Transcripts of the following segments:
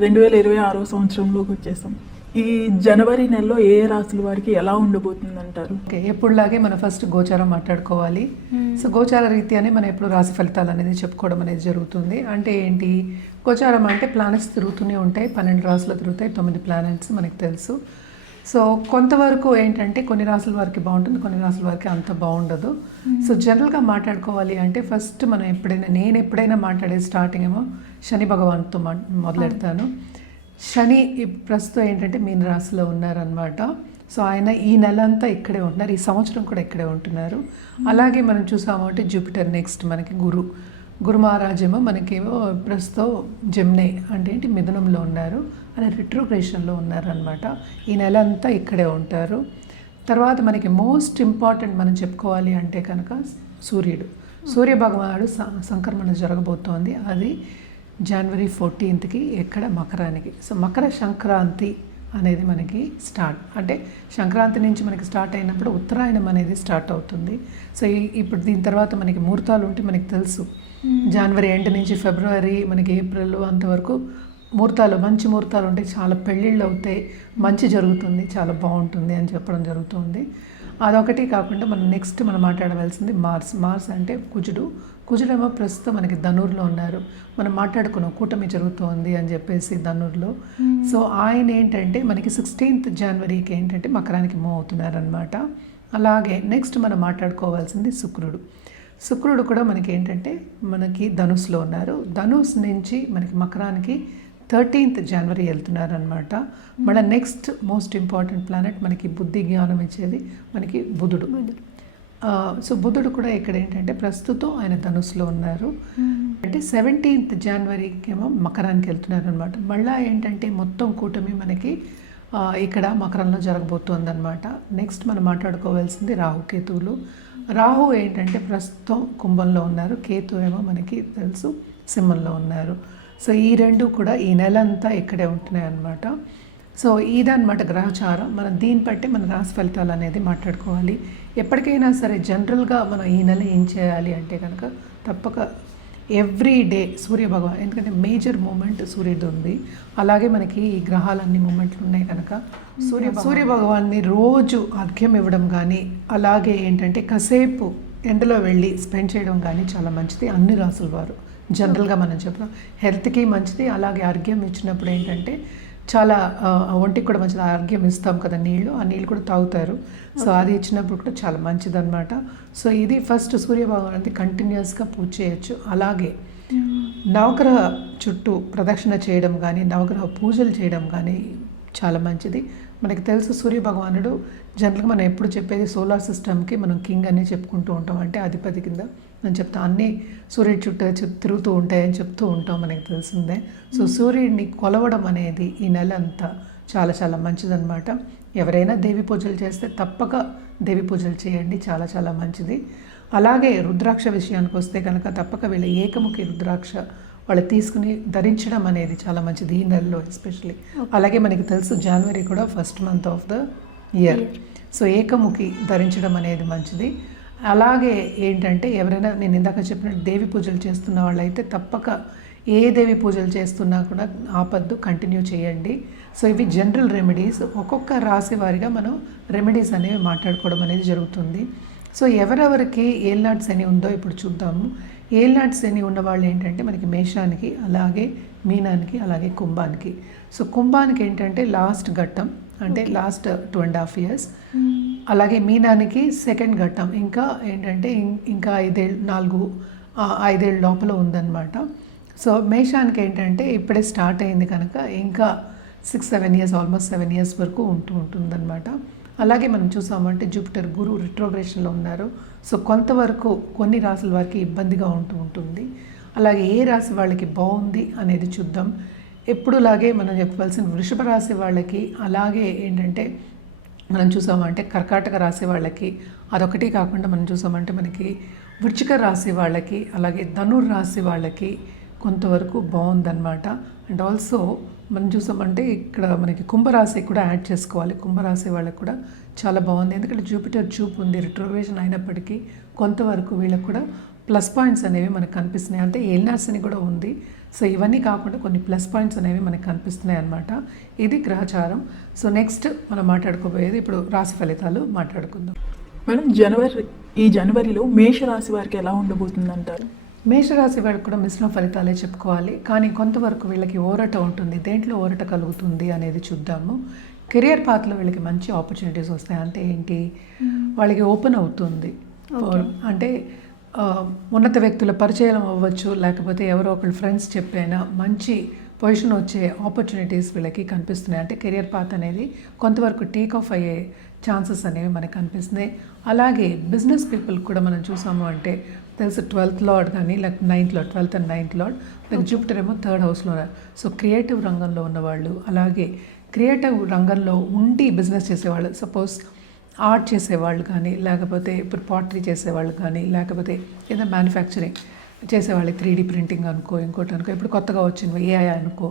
2026 సంవత్సరంలోకి వచ్చేసాం. ఈ జనవరి నెలలో ఏ రాశుల వారికి ఎలా ఉండబోతుంది అంటారు? ఓకే, ఎప్పుడులాగే మనం ఫస్ట్ గోచారం మాట్లాడుకోవాలి. సో గోచార రీత్యానే మనం ఎప్పుడు రాశి ఫలితాలు అనేది చెప్పుకోవడం అనేది జరుగుతుంది. అంటే ఏంటి, గోచారం అంటే ప్లానెట్స్ తిరుగుతూనే ఉంటాయి. 12 రాశులు తిరుగుతాయి, 9 ప్లానెట్స్ మనకు తెలుసు. సో కొంతవరకు ఏంటంటే కొన్ని రాసుల వారికి బాగుంటుంది, కొన్ని రాసుల వారికి అంత బాగుండదు. సో జనరల్గా మాట్లాడుకోవాలి అంటే ఫస్ట్ మనం నేను ఎప్పుడైనా మాట్లాడే స్టార్టింగ్ ఏమో శని భగవాన్తో మొదలెడతాను. శని ప్రస్తుతం ఏంటంటే మీన రాశిలో ఉన్నారనమాట. సో ఆయన ఈ నెల అంతా ఇక్కడే ఉంటున్నారు, ఈ సంవత్సరం కూడా ఇక్కడే ఉంటున్నారు. అలాగే మనం చూసాము అంటే జూపిటర్, నెక్స్ట్ మనకి గురు మహారాజేమో మనకేమో ప్రస్తుతం జెమిని అంటే ఏంటి మిథునంలో ఉన్నారు, ఆయన రిట్రోగ్రేషన్లో ఉన్నారనమాట. ఈ నెల అంతా ఇక్కడే ఉంటారు. తర్వాత మనకి మోస్ట్ ఇంపార్టెంట్ మనం చెప్పుకోవాలి అంటే కనుక సూర్య భగవానుడు సంక్రమణ జరగబోతోంది. అది జనవరి 14కి ఎక్కడ మకరానికి. సో మకర సంక్రాంతి అనేది మనకి స్టార్ట్, అంటే సంక్రాంతి నుంచి మనకి స్టార్ట్ అయినప్పుడు ఉత్తరాయణం అనేది స్టార్ట్ అవుతుంది. సో ఇప్పుడు దీని తర్వాత మనకి ముహూర్తాలు ఉంటే మనకి తెలుసు, జనవరి ఎండ్ నుంచి ఫిబ్రవరి మనకి ఏప్రిల్ అంతవరకు మంచి ముహూర్తాలు ఉంటాయి, చాలా పెళ్ళిళ్ళు అవుతాయి, మంచి జరుగుతుంది, చాలా బాగుంటుంది అని చెప్పడం జరుగుతుంది. అదొకటి కాకుండా మనం నెక్స్ట్ మనం మాట్లాడవలసింది మార్స్ అంటే కుజుడేమో ప్రస్తుతం మనకి ధనుర్లో ఉన్నారు. మనం మాట్లాడుకున్నాం కూటమి జరుగుతోంది అని చెప్పేసి ధనుర్లో. సో ఆయన ఏంటంటే మనకి 16th జనవరికి ఏంటంటే మకరానికి మూవ్ అవుతున్నారనమాట. అలాగే నెక్స్ట్ మనం మాట్లాడుకోవాల్సింది శుక్రుడు కూడా మనకి ఏంటంటే మనకి ధనుస్లో ఉన్నారు. ధనుస్ నుంచి మనకి మకరానికి 13th జనవరి వెళ్తున్నారనమాట. మళ్ళీ నెక్స్ట్ మోస్ట్ ఇంపార్టెంట్ ప్లానెట్ మనకి బుద్ధి జ్ఞానం ఇచ్చేది మనకి బుధుడు. సో బుధుడు కూడా ఇక్కడ ఏంటంటే ప్రస్తుతం ఆయన ధనుస్లో ఉన్నారు. అంటే 17th జనవరికి ఏమో మకరానికి వెళ్తున్నారు అనమాట. మళ్ళీ ఏంటంటే మొత్తం కూటమి మనకి ఇక్కడ మకరంలో జరగబోతుంది అనమాట. నెక్స్ట్ మనం మాట్లాడుకోవాల్సింది రాహుకేతువులు. రాహు ఏంటంటే ప్రస్తుతం కుంభంలో ఉన్నారు, కేతు ఏమో మనకి తెలుసు సింహంలో ఉన్నారు. సో ఈ రెండు కూడా ఈ నెల అంతా ఇక్కడే ఉంటున్నాయి అన్నమాట. సో ఇదన్నమాట గ్రహచారం. మనం దీన్ని బట్టి మన రాశి ఫలితాలు అనేది మాట్లాడుకోవాలి. ఎప్పటికైనా సరే జనరల్గా మనం ఈ నెల ఏం చేయాలి అంటే కనుక తప్పక ఎవ్రీ డే సూర్యభగవాన్, ఎందుకంటే మేజర్ మూమెంట్ సూర్యుడు ఉంది. అలాగే మనకి ఈ గ్రహాలన్నీ మూమెంట్లు ఉన్నాయి కనుక సూర్యభగవాన్ని రోజు అర్ఘ్యం ఇవ్వడం కానీ, అలాగే ఏంటంటే కాసేపు ఎండలో వెళ్ళి స్పెండ్ చేయడం కానీ చాలా మంచిది. అన్ని రాసుల వారు జనరల్గా మనం చెప్తాం హెల్త్కి మంచిది. అలాగే అర్ఘ్యం ఇచ్చినప్పుడు ఏంటంటే చాలా ఒంటికి కూడా మంచిది. అర్ఘ్యం ఇస్తాం కదా, ఆ నీళ్ళు కూడా తాగుతారు. సో అది ఇచ్చినప్పుడు కూడా చాలా మంచిదన్నమాట. సో ఇది ఫస్ట్ సూర్యభగవానికి కంటిన్యూస్గా పూజ చేయొచ్చు. అలాగే నవగ్రహ చుట్టూ ప్రదక్షిణ చేయడం కానీ, నవగ్రహ పూజలు చేయడం కానీ చాలా మంచిది. మనకి తెలుసు సూర్యభగవానుడు జనరల్గా మనం ఎప్పుడు చెప్పేది సోలార్ సిస్టమ్కి మనం కింగ్ అని చెప్పుకుంటూ ఉంటాం, అంటే అధిపతి కింద నేను చెప్తాను. అన్నీ సూర్యుడి చుట్టూ తిరుగుతూ ఉంటాయని చెప్తూ ఉంటాం, మనకి తెలిసిందే. సో సూర్యుడిని కొలవడం అనేది ఈ నెల అంతా చాలా చాలా మంచిదన్నమాట. ఎవరైనా దేవి పూజలు చేస్తే తప్పక దేవి పూజలు చేయండి, చాలా చాలా మంచిది. అలాగే రుద్రాక్ష విషయానికి వస్తే కనుక తప్పక వీళ్ళ ఏకముఖి రుద్రాక్ష వాళ్ళు తీసుకుని ధరించడం అనేది చాలా మంచిది ఈ నెలలో ఎస్పెషలీ. అలాగే మనకి తెలుసు జనవరి కూడా first month of the year. So ఏకముఖి ధరించడం అనేది మంచిది. అలాగే ఏంటంటే ఎవరైనా నేను ఇందాక చెప్పినట్టు దేవి పూజలు చేస్తున్న వాళ్ళైతే తప్పక ఏ దేవి పూజలు చేస్తున్నా కూడా ఆపద్దు, కంటిన్యూ చేయండి. సో ఇవి జనరల్ రెమెడీస్. ఒక్కొక్క రాశి వారిగా మనం రెమెడీస్ అనేవి మాట్లాడుకోవడం అనేది జరుగుతుంది. సో ఎవరెవరికి ఏల్నాటి శని ఉందో ఇప్పుడు చూద్దాము. ఏల్నాటి శని ఉన్న వాళ్ళు ఏంటంటే మనకి మేషానికి, అలాగే మీనానికి, అలాగే కుంభానికి. సో కుంభానికి ఏంటంటే లాస్ట్ ఘట్టం, అంటే లాస్ట్ 2.5 years. అలాగే మీనానికి సెకండ్ ఘట్టం, ఇంకా ఏంటంటే ఇంకా 5 ఏళ్ళ లోపల ఉందన్నమాట. సో మేషానికి ఏంటంటే ఇప్పుడే స్టార్ట్ అయింది కనుక ఇంకా 6-7 years, ఆల్మోస్ట్ 7 years వరకు ఉంటుందన్నమాట. అలాగే మనం చూసామంటే జూపిటర్ గురు రిట్రోగ్రేషన్లో ఉన్నారు. సో కొంతవరకు కొన్ని రాశుల వారికి ఇబ్బందిగా ఉంటుంది. అలాగే ఏ రాశి వాళ్ళకి బాగుంది అనేది చూద్దాం. ఎప్పుడులాగే మనం చెప్పవలసిన వృషభ రాశి వాళ్ళకి, అలాగే ఏంటంటే మనం చూసామంటే కర్కాటక రాశి వాళ్ళకి, అదొకటి కాకుండా మనం చూసామంటే మనకి వృశ్చిక రాశి వాళ్ళకి, అలాగే ధనుర్ రాశి వాళ్ళకి కొంతవరకు బాగుందన్నమాట. అండ్ ఆల్సో మనం చూసామంటే ఇక్కడ మనకి కుంభరాశి కూడా యాడ్ చేసుకోవాలి. కుంభరాశి వాళ్ళకి కూడా చాలా బాగుంది, ఎందుకంటే జూపిటర్ చూపు ఉంది, రిట్రోగ్రేషన్ అయినప్పటికీ కొంతవరకు వీళ్ళకి కూడా ప్లస్ పాయింట్స్ అనేవి మనకు కనిపిస్తున్నాయి. అంటే ఏలినార్స్ని కూడా ఉంది. సో ఇవన్నీ కాకుండా కొన్ని ప్లస్ పాయింట్స్ అనేవి మనకు కనిపిస్తున్నాయి అన్నమాట. ఇది గ్రహచారం. సో నెక్స్ట్ మనం మాట్లాడుకోబోయేది ఇప్పుడు రాశి ఫలితాలు మాట్లాడుకుందాం. మేడం, ఈ జనవరిలో మేషరాశి వారికి ఎలా ఉండబోతుంది అంటారు? మేషరాశి వారికి కూడా మిశ్రమ ఫలితాలే చెప్పుకోవాలి. కానీ కొంతవరకు వీళ్ళకి ఊరట ఉంటుంది. దేంట్లో ఊరట కలుగుతుంది అనేది చూద్దాము. కెరియర్ పాత్లో వీళ్ళకి మంచి ఆపర్చునిటీస్ వస్తాయి. అంటే ఏంటి, వాళ్ళకి ఓపెన్ అవుతుంది. అంటే ఉన్నత వ్యక్తుల పరిచయం అవ్వచ్చు, లేకపోతే ఎవరో ఒకళ్ళు ఫ్రెండ్స్ చెప్పైనా మంచి పొజిషన్ వచ్చే ఆపర్చునిటీస్ వీళ్ళకి కనిపిస్తున్నాయి. అంటే కెరియర్ పాత్ అనేది కొంతవరకు టేక్ ఆఫ్ అయ్యే ఛాన్సెస్ అనేవి మనకు కనిపిస్తున్నాయి. అలాగే బిజినెస్ పీపుల్ కూడా మనం చూసాము అంటే తెలుసు 12th లార్డ్ కానీ లేకపోతే 9th lord, 12th and 9th lord, like Jupiter ఏమో 3rd హౌస్లో ఉన్నారు. సో క్రియేటివ్ రంగంలో ఉన్నవాళ్ళు, అలాగే క్రియేటివ్ రంగంలో ఉండి బిజినెస్ చేసేవాళ్ళు, సపోజ్ ఆర్ట్ చేసేవాళ్ళు కానీ, లేకపోతే ఇప్పుడు పాటరీ చేసేవాళ్ళు కానీ, లేకపోతే ఏదైనా మ్యానుఫ్యాక్చరింగ్ చేసేవాళ్ళు, 3D ప్రింటింగ్ అనుకో, ఇంకోటి అనుకో, ఇప్పుడు కొత్తగా వచ్చింది AI అనుకో,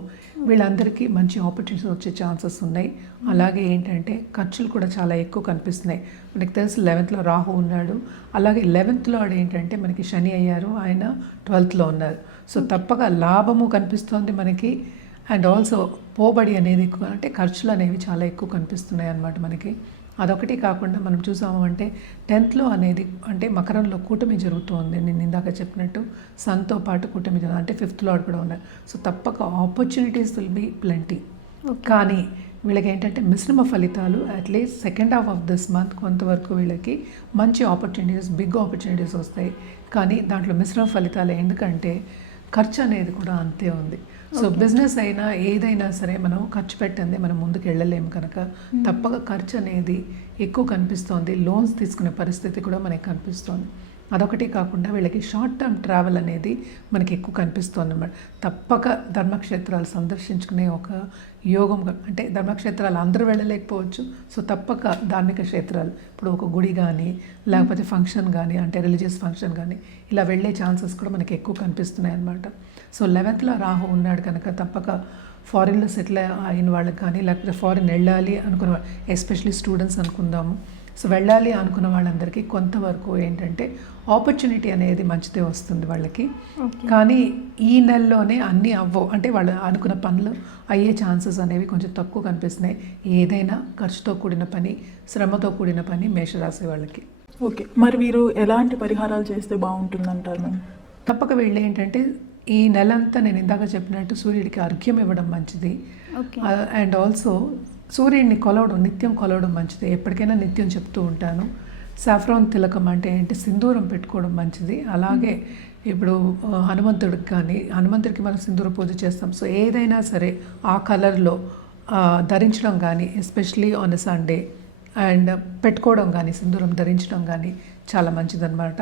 వీళ్ళందరికీ మంచి ఆపర్చునిటీస్ వచ్చే ఛాన్సెస్ ఉన్నాయి. అలాగే ఏంటంటే ఖర్చులు కూడా చాలా ఎక్కువ కనిపిస్తున్నాయి. మనకి తెలుసు 11th రాహు ఉన్నాడు. అలాగే 11th ఏంటంటే మనకి శని అయ్యారు, ఆయన 12th ఉన్నారు. సో తప్పక లాభము కనిపిస్తోంది మనకి. అండ్ ఆల్సో పోబడి అనేది ఎక్కువ, అంటే ఖర్చులు అనేవి చాలా ఎక్కువ కనిపిస్తున్నాయి అన్నమాట మనకి. అదొకటి కాకుండా మనం చూసాము అంటే 10th అనేది అంటే మకరంలో కూటమి జరుగుతుంది. నేను ఇందాక చెప్పినట్టు సన్తో పాటు కూటమి జరుగుతుంది. అంటే 5th లార్డ్ కూడా ఉన్నారు. సో తప్పక ఆపర్చునిటీస్ విల్ బీ ప్లెంటీ. కానీ వీళ్ళకి ఏంటంటే మిశ్రమ ఫలితాలు. At least second half of this month కొంతవరకు వీళ్ళకి మంచి ఆపర్చునిటీస్, బిగ్ ఆపర్చునిటీస్ వస్తాయి. కానీ దాంట్లో మిశ్రమ ఫలితాలు, ఎందుకంటే ఖర్చు అనేది కూడా అంతే ఉంది. సో బిజినెస్ అయినా ఏదైనా సరే మనం ఖర్చు పెట్టండి మనం ముందుకు వెళ్ళలేము కనుక తప్పక ఖర్చు అనేది ఎక్కువ కనిపిస్తోంది. లోన్స్ తీసుకునే పరిస్థితి కూడా మనకి కనిపిస్తోంది. అదొకటి కాకుండా వీళ్ళకి షార్ట్ టర్మ్ ట్రావెల్ అనేది మనకి ఎక్కువ కనిపిస్తుంది అన్నమాట. తప్పక ధర్మక్షేత్రాలు సందర్శించుకునే ఒక యోగం, అంటే ధర్మక్షేత్రాలు అందరూ వెళ్ళలేకపోవచ్చు. సో తప్పక ధార్మిక క్షేత్రాలు, ఇప్పుడు ఒక గుడి కానీ లేకపోతే ఫంక్షన్ కానీ, అంటే రిలీజియస్ ఫంక్షన్ కానీ, ఇలా వెళ్ళే ఛాన్సెస్ కూడా మనకి ఎక్కువ కనిపిస్తున్నాయి అన్నమాట. సో 11th రాహు ఉన్నాడు కనుక తప్పక ఫారిన్లో సెటిల్ అయిన వాళ్ళకి కానీ, లేకపోతే ఫారిన్ వెళ్ళాలి అనుకున్న వాళ్ళు, ఎస్పెషలీ స్టూడెంట్స్ అనుకుందాము. సో వెళ్ళాలి అనుకున్న వాళ్ళందరికీ కొంతవరకు ఏంటంటే ఆపర్చునిటీ అనేది మంచిదే వస్తుంది వాళ్ళకి. కానీ ఈ నెలలోనే అన్నీ అవ్వవు, అంటే వాళ్ళు అనుకున్న పనులు అయ్యే ఛాన్సెస్ అనేవి కొంచెం తక్కువ కనిపిస్తున్నాయి. ఏదైనా ఖర్చుతో కూడిన పని, శ్రమతో కూడిన పని మేషరాశి వాళ్ళకి. ఓకే, మరి వీరు ఎలాంటి పరిహారాలు చేస్తే బాగుంటుందంటారు మేడం? తప్పక వీళ్ళు ఏంటంటే ఈ నెలంతా నేను ఇందాక చెప్పినట్టు సూర్యుడికి అర్ఘ్యం ఇవ్వడం మంచిది. అండ్ ఆల్సో సూర్యుడిని కొలవడం, నిత్యం కొలవడం మంచిది. ఎప్పటికైనా నిత్యం చెప్తూ ఉంటాను. సాఫ్రాన్ తిలకం అంటే ఏంటి, సింధూరం పెట్టుకోవడం మంచిది. అలాగే ఇప్పుడు హనుమంతుడికి కానీ, హనుమంతుడికి మనం సింధూర పూజ చేస్తాం. సో ఏదైనా సరే ఆ కలర్లో ధరించడం కానీ, especially on a Sunday, and పెట్టుకోవడం కానీ, సింధూరం ధరించడం కానీ చాలా మంచిదన్నమాట.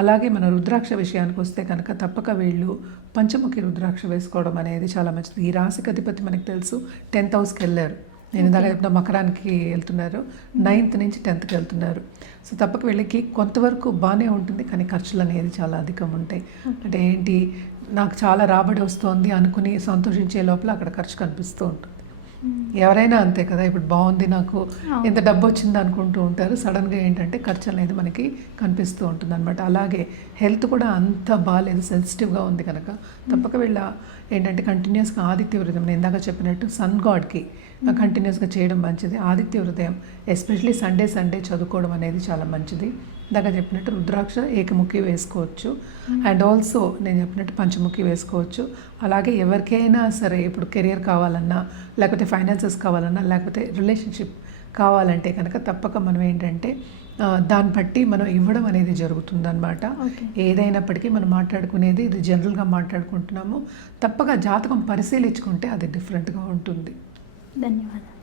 అలాగే మన రుద్రాక్ష విషయానికి వస్తే కనుక తప్పక వీళ్ళు పంచముఖి రుద్రాక్ష వేసుకోవడం అనేది చాలా మంచిది. ఈ రాశికి అధిపతి మనకు తెలుసు 10th హౌస్కి వెళ్ళారు. నేను ఇందాక చెప్పిన మకరానికి వెళ్తున్నారు, 9th నుంచి 10thకి వెళ్తున్నారు. సో తప్పక వీళ్ళకి కొంతవరకు బాగానే ఉంటుంది, కానీ ఖర్చులు అనేది చాలా అధికం ఉంటాయి. అంటే ఏంటి, నాకు చాలా రాబడి వస్తుంది అనుకుని సంతోషించే లోపల అక్కడ ఖర్చు కనిపిస్తూ ఉంటుంది. ఎవరైనా అంతే కదా, ఇప్పుడు బాగుంది నాకు ఎంత డబ్బు వచ్చింది అనుకుంటూ ఉంటారు, సడన్గా ఏంటంటే ఖర్చు అనేది మనకి కనిపిస్తూ ఉంటుంది అనమాట. అలాగే హెల్త్ కూడా అంత బాగాలేదు, సెన్సిటివ్గా ఉంది కనుక తప్పక వీళ్ళ ఏంటంటే కంటిన్యూస్గా ఆదిత్య హృదయం, నేను ఇందాక చెప్పినట్టు సన్ గాడ్కి కంటిన్యూస్గా చేయడం మంచిది. ఆదిత్య హృదయం ఎస్పెషలీ సండే చదువుకోవడం అనేది చాలా మంచిది. ఇందాక చెప్పినట్టు రుద్రాక్ష ఏకముఖి వేసుకోవచ్చు. అండ్ ఆల్సో నేను చెప్పినట్టు పంచముఖి వేసుకోవచ్చు. అలాగే ఎవరికైనా సరే ఇప్పుడు కెరియర్ కావాలన్నా, లేకపోతే ఫైనాన్సెస్ కావాలన్నా, లేకపోతే రిలేషన్షిప్ కావాలంటే కనుక తప్పక మనం ఏంటంటే దాన్ని బట్టి మనం ఇవ్వడం అనేది జరుగుతుందన్నమాట. ఏదైనప్పటికీ మనం మాట్లాడుకునేది ఇది జనరల్గా మాట్లాడుకుంటున్నాము. తప్పక జాతకం పరిశీలించుకుంటే అది డిఫరెంట్గా ఉంటుంది. ధన్యవాదాలు.